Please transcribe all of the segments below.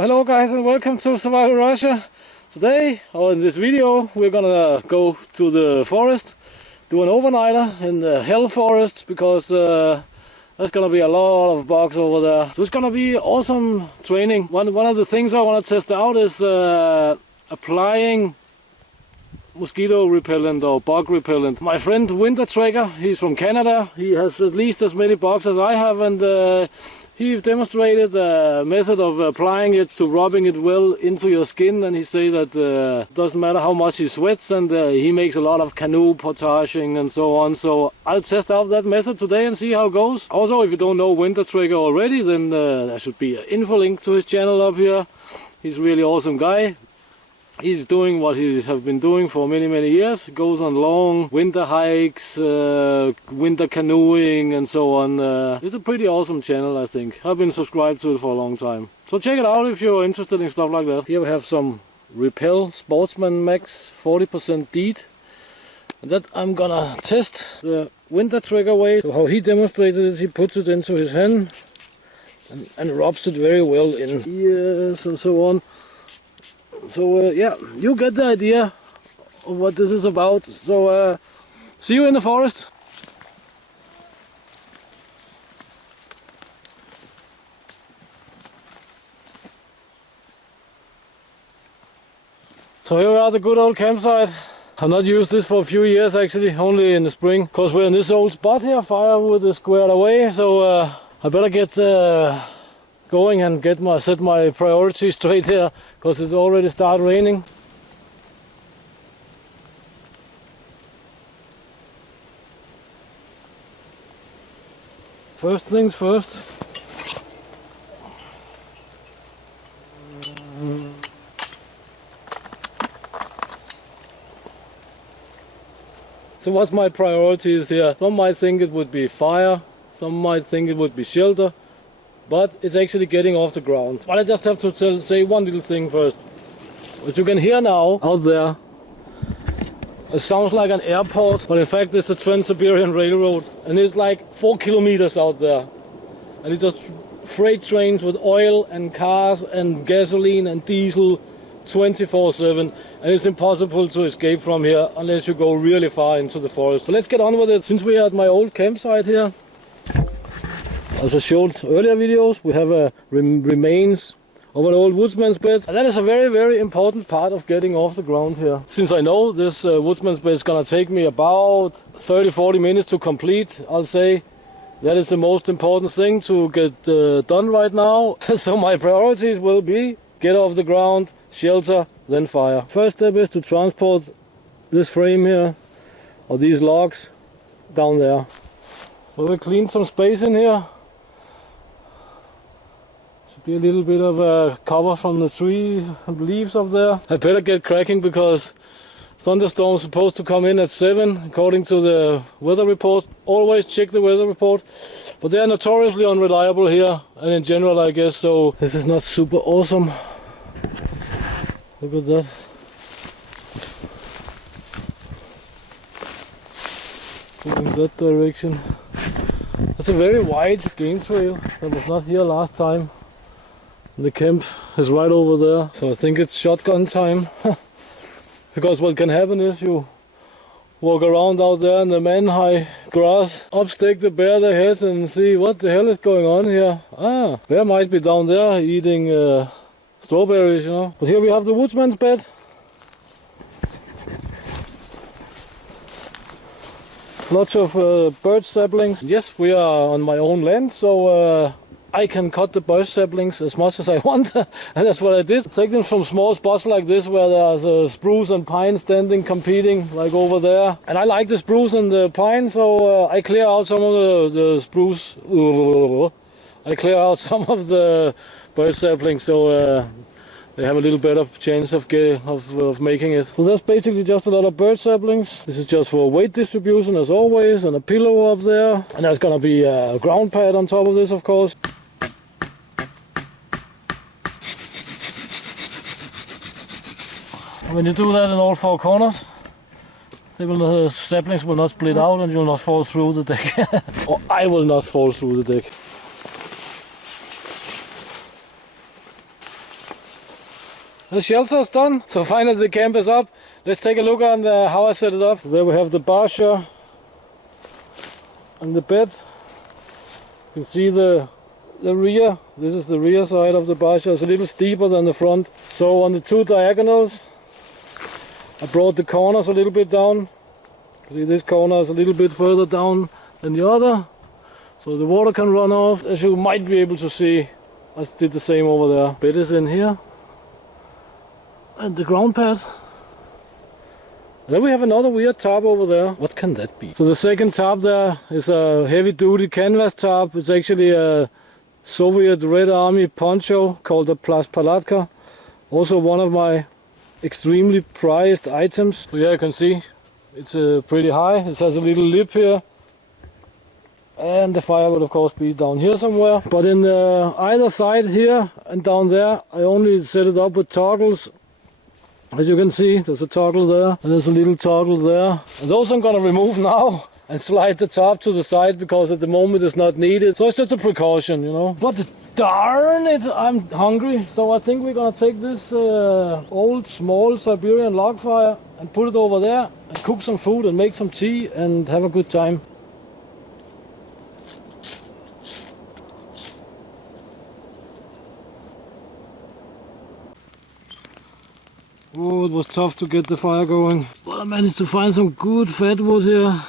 So hello guys and welcome to Survival Russia. Today, or in this video, we're gonna go to the forest, do an overnighter in the hell forest, because there's gonna be a lot of bugs over there. So it's gonna be awesome training. One of the things I wanna test out is applying mosquito repellent or bug repellent. My friend Winter Tracker, he's from Canada. He has at least as many bugs as I have, and he demonstrated a method of applying it to rubbing it well into your skin, and he say that it doesn't matter how much he sweats, and he makes a lot of canoe portaging and so on. So I'll test out that method today and see how it goes. Also, if you don't know Winter Tracker already, then there should be an info link to his channel up here. He's a really awesome guy. He's doing what he has been doing for many years. He goes on long winter hikes, winter canoeing and so on. It's a pretty awesome channel, I think. I've been subscribed to it for a long time. So check it out if you're interested in stuff like that. Here we have some Repel Sportsman Max 40% DEET. And that I'm gonna test the Winter Tracker way. So how he demonstrated it, he puts it into his hand and rubs it very well in ears and so on. So yeah, you get the idea of what this is about. So see you in the forest. So here we are at the good old campsite. I've not used this for a few years actually, only in the spring. Because we're in this old spot here, firewood is squared away, so I better get going and set my priorities straight here, because it's already started raining. First things first. So what's my priorities here? Some might think it would be fire, some might think it would be shelter. But it's actually getting off the ground. But I just have to say one little thing first. As you can hear now, out there, it sounds like an airport, but in fact it's a Trans-Siberian Railroad, and it's like 4 kilometers out there. And it's just freight trains with oil and cars and gasoline and diesel 24/7, and it's impossible to escape from here unless you go really far into the forest. So let's get on with it. Since we are at my old campsite here, as I showed earlier videos, we have remains of an old woodsman's bed, and that is a very important part of getting off the ground here. Since I know this woodsman's bed is gonna take me about 30-40 minutes to complete, I'll say that is the most important thing to get done right now. So my priorities will be get off the ground, shelter, then fire. First step is to transport this frame here, or these logs, down there. So we cleaned some space in here. Be a little bit of cover from the trees and leaves up there. I better get cracking because thunderstorms supposed to come in at 7 according to the weather report. Always check the weather report, but they are notoriously unreliable here and in general, I guess. So this is not super awesome. Look at that. In that direction. That's a very wide game trail that was not here last time. The camp is right over there, so I think it's shotgun time. Because what can happen is you walk around out there in the man-high grass, upstick the bear the head and see what the hell is going on here. Ah, bear might be down there eating strawberries, you know. But here we have the woodsman's bed. Lots of birch saplings. Yes, we are on my own land, so I can cut the birch saplings as much as I want, and that's what I did. Take them from small spots like this where there's spruce and pine standing, competing, like over there. And I like the spruce and the pine, so I clear out some of the spruce. I clear out some of the birch saplings, so they have a little better chance of making it. So that's basically just a lot of birch saplings. This is just for weight distribution as always, and a pillow up there. And there's gonna be a ground pad on top of this, of course. When you do that in all 4 corners, the saplings will not split out and you'll not fall through the deck. Or I will not fall through the deck. the shelter's done. So finally the camp is up. Let's take a look on how I set it up. There we have the basher and the bed. You can see the rear. This is the rear side of the basher. It's a little steeper than the front. So on the two diagonals, I brought the corners a little bit down. See, this corner is a little bit further down than the other, so the water can run off. As you might be able to see, I did the same over there. Bed is in here, and the ground pad. And then we have another weird tarp over there. What can that be? So the second tarp there is a heavy-duty canvas tarp. It's actually a Soviet Red Army poncho called a Plaspalatka. Also one of my extremely prized items. So yeah, you can see it's pretty high. It has a little lip here. And the fire will of course be down here somewhere. But in either side here and down there, I only set it up with toggles. As you can see, there's a toggle there and there's a little toggle there. And those I'm gonna remove now and slide the tarp to the side because at the moment it's not needed. So it's just a precaution, you know. But darn it, I'm hungry. So I think we're gonna take this old small Siberian log fire and put it over there and cook some food and make some tea and have a good time. Oh, it was tough to get the fire going, but I managed to find some good fat wood here.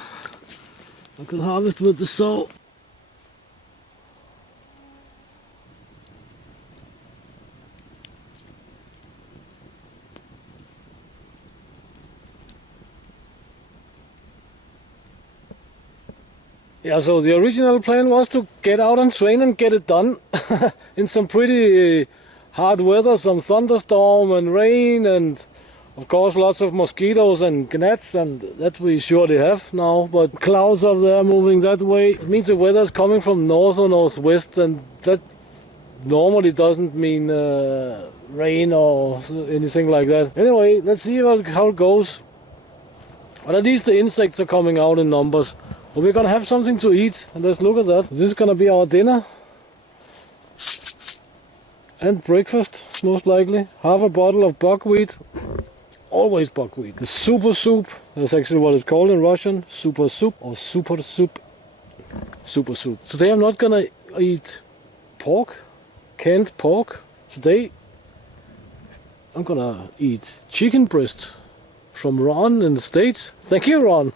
I could harvest with the saw. Yeah, so the original plan was to get out and train and get it done in some pretty hard weather, some thunderstorm and rain, and of course lots of mosquitoes and gnats, and that we surely have now. But clouds up there moving that way, it means the weather is coming from north or northwest, and that normally doesn't mean rain or anything like that. Anyway, let's see how it goes. But at least the insects are coming out in numbers. But we're gonna have something to eat, and let's look at that. This is gonna be our dinner. And breakfast, most likely. Half a bottle of buckwheat. Always buckwheat. The super soup, that's actually what it's called in Russian. Super soup or super soup. Super soup. Today I'm not gonna eat pork, canned pork. Today I'm gonna eat chicken breast from Ron in the States. Thank you, Ron.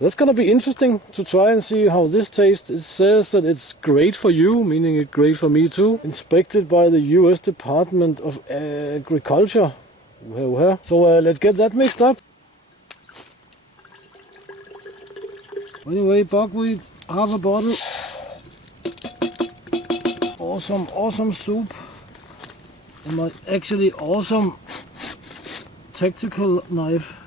That's gonna be interesting to try and see how this tastes. It says that it's great for you, meaning it's great for me too. Inspected by the US Department of Agriculture. So let's get that mixed up. Anyway, buckwheat, half a bottle. Awesome soup. And my actually awesome tactical knife.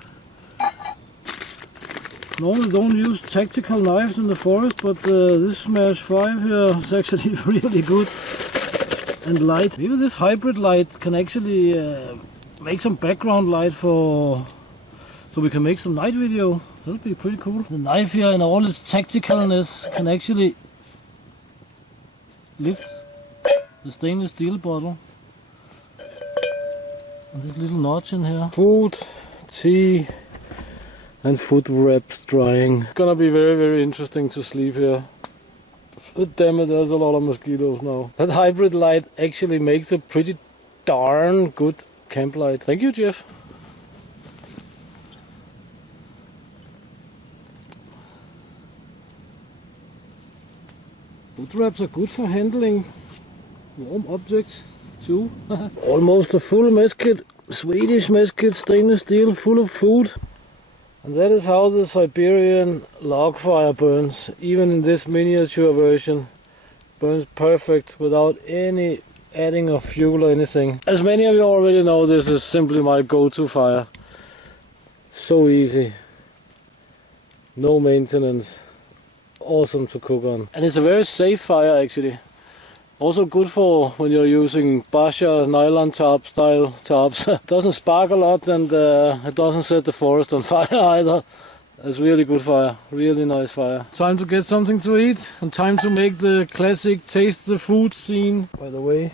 Normally don't use tactical knives in the forest, but this Smash 5 here is actually really good and light. Maybe this hybrid light can actually make some background light so we can make some night video. That'll be pretty cool. The knife here in all its tacticalness can actually lift the stainless steel bottle. And this little notch in here. Food, tea, and food wraps drying. It's gonna be very interesting to sleep here. But damn it, there's a lot of mosquitoes now. That hybrid light actually makes a pretty darn good camp light. Thank you, Jeff. Food wraps are good for handling warm objects too. Almost a full mess kit, Swedish mess kit, stainless steel, full of food. And that is how the Siberian log fire burns, even in this miniature version. Burns perfect without any adding of fuel or anything. As many of you already know, this is simply my go-to fire. So easy. No maintenance. Awesome to cook on. And it's a very safe fire actually. Also good for when you're using basha nylon tarp style tarps. Doesn't spark a lot, and it doesn't set the forest on fire either. It's really good fire, really nice fire. Time to get something to eat and time to make the classic taste the food scene. By the way,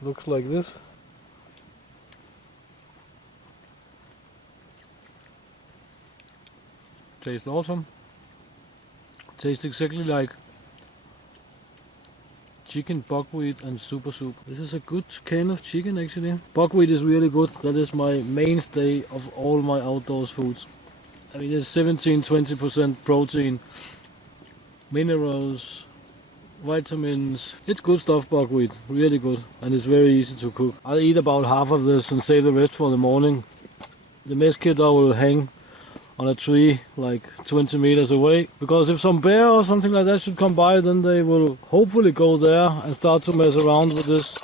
looks like this. Tastes awesome. Tastes exactly like chicken, buckwheat and super soup. This is a good can of chicken actually. Buckwheat is really good. That is my mainstay of all my outdoors foods. I mean, it's 17-20% protein, minerals, vitamins. It's good stuff, buckwheat. Really good. And it's very easy to cook. I'll eat about half of this and save the rest for the morning. The mess kit I will hang on a tree like 20 meters away, because if some bear or something like that should come by, then they will hopefully go there and start to mess around with this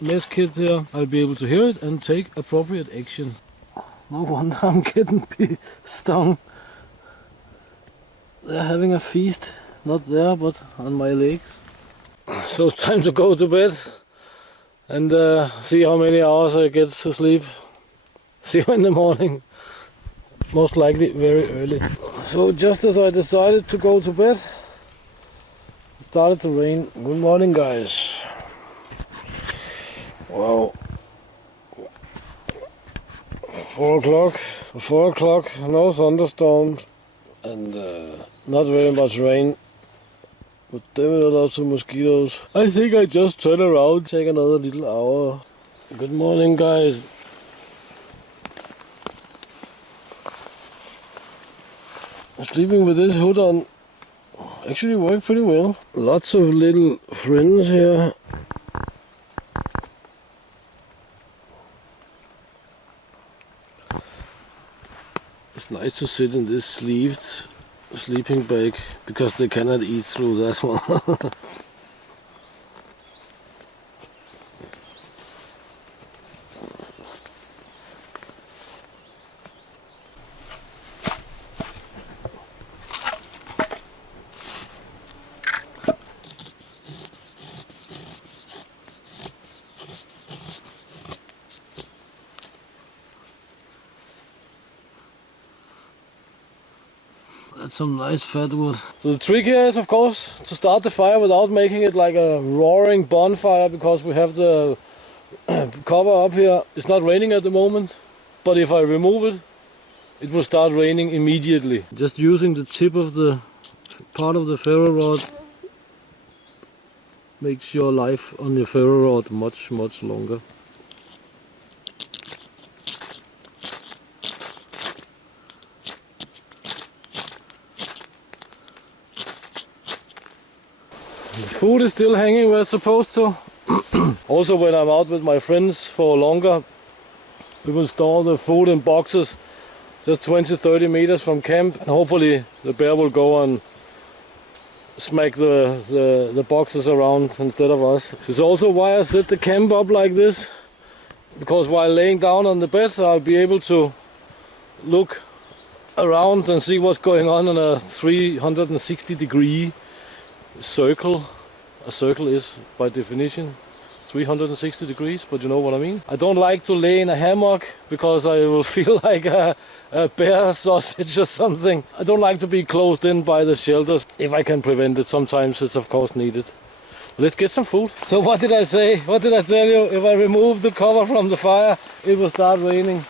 mess kit here. I'll be able to hear it and take appropriate action. No wonder I'm getting stung. They're having a feast, not there but on my legs. So it's time to go to bed and see how many hours I get to sleep. See you in the morning. Most likely very early. So just as I decided to go to bed, it started to rain. Good morning, guys. Wow. 4 o'clock, no thunderstorms and not very much rain, but damn it, lots of mosquitoes. I think I just turn around, take another little hour. Good morning, guys. Sleeping with this hood on actually worked pretty well. Lots of little friends here. It's nice to sit in this sleeved sleeping bag because they cannot eat through that one. That's some nice fat wood. So the trick here is, of course, to start the fire without making it like a roaring bonfire, because we have the cover up here. It's not raining at the moment, but if I remove it, it will start raining immediately. Just using the tip of the part of the ferro rod makes your life on your ferro rod much longer. The food is still hanging where it's supposed to. Also, when I'm out with my friends for longer, we will store the food in boxes just 20-30 meters from camp, and hopefully the bear will go and smack the boxes around instead of us. This is also why I set the camp up like this, because while laying down on the bed I'll be able to look around and see what's going on in a 360-degree circle. A circle is, by definition, 360 degrees, but you know what I mean. I don't like to lay in a hammock because I will feel like a bear sausage or something. I don't like to be closed in by the shelters if I can prevent it. Sometimes it's of course needed. Let's get some food. So what did I say? What did I tell you? If I remove the cover from the fire, it will start raining.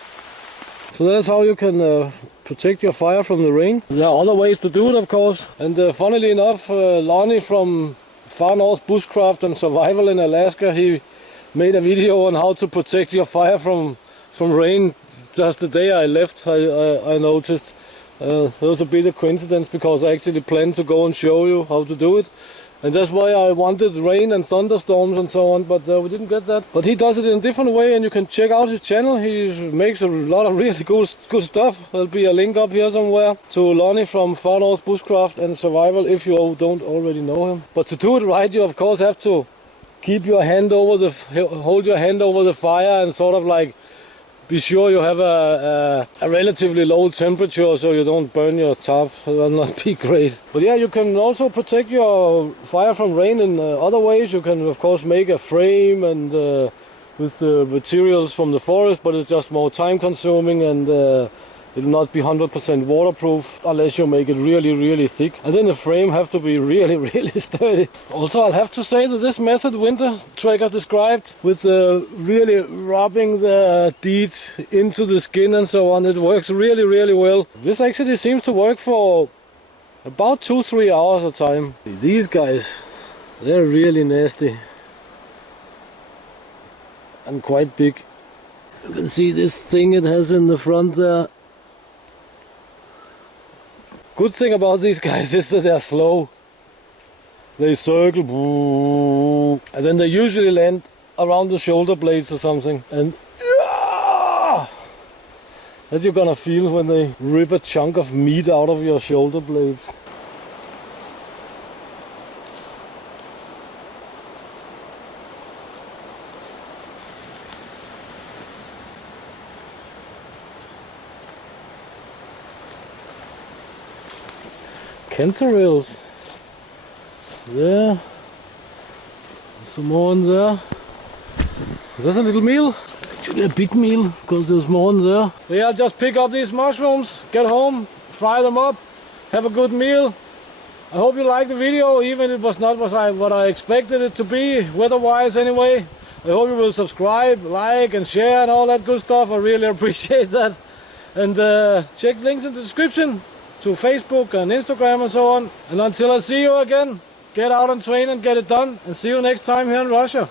So that's how you can protect your fire from the rain. There are other ways to do it, of course. And funnily enough, Lonnie from Far North Bushcraft and Survival in Alaska, he made a video on how to protect your fire from rain. Just the day I left, I noticed. There was a bit of coincidence because I actually planned to go and show you how to do it. And that's why I wanted rain and thunderstorms and so on, but we didn't get that. But he does it in a different way, and you can check out his channel. He makes a lot of really good stuff. There'll be a link up here somewhere to Lonnie from Far North Bushcraft and Survival if you don't already know him. But to do it right, you of course have to keep your hand over hold your hand over the fire and sort of like be sure you have a relatively low temperature so you don't burn your top. That will not be great. But yeah, you can also protect your fire from rain in other ways. You can of course make a frame and with the materials from the forest, but it's just more time consuming and it'll not be 100% waterproof unless you make it really, really thick. And then the frame have to be really, really sturdy. Also, I'll have to say that this method Winter Tracker described with really rubbing the deet into the skin and so on, it works really, really well. This actually seems to work for about 2-3 hours at a time. These guys, they're really nasty and quite big. You can see this thing it has in the front there. Good thing about these guys is that they're slow. They circle, and then they usually land around the shoulder blades or something. And that you're gonna feel when they rip a chunk of meat out of your shoulder blades. Canterils. There. Some more in there. There's a little meal. Actually a big meal, because there's more in there. Yeah, I'll just pick up these mushrooms, get home, fry them up, have a good meal. I hope you liked the video, even if it was not what I expected it to be, weather-wise anyway. I hope you will subscribe, like and share and all that good stuff. I really appreciate that. And check links in the description to Facebook and Instagram and so on. And until I see you again, get out and train and get it done. And see you next time here in Russia.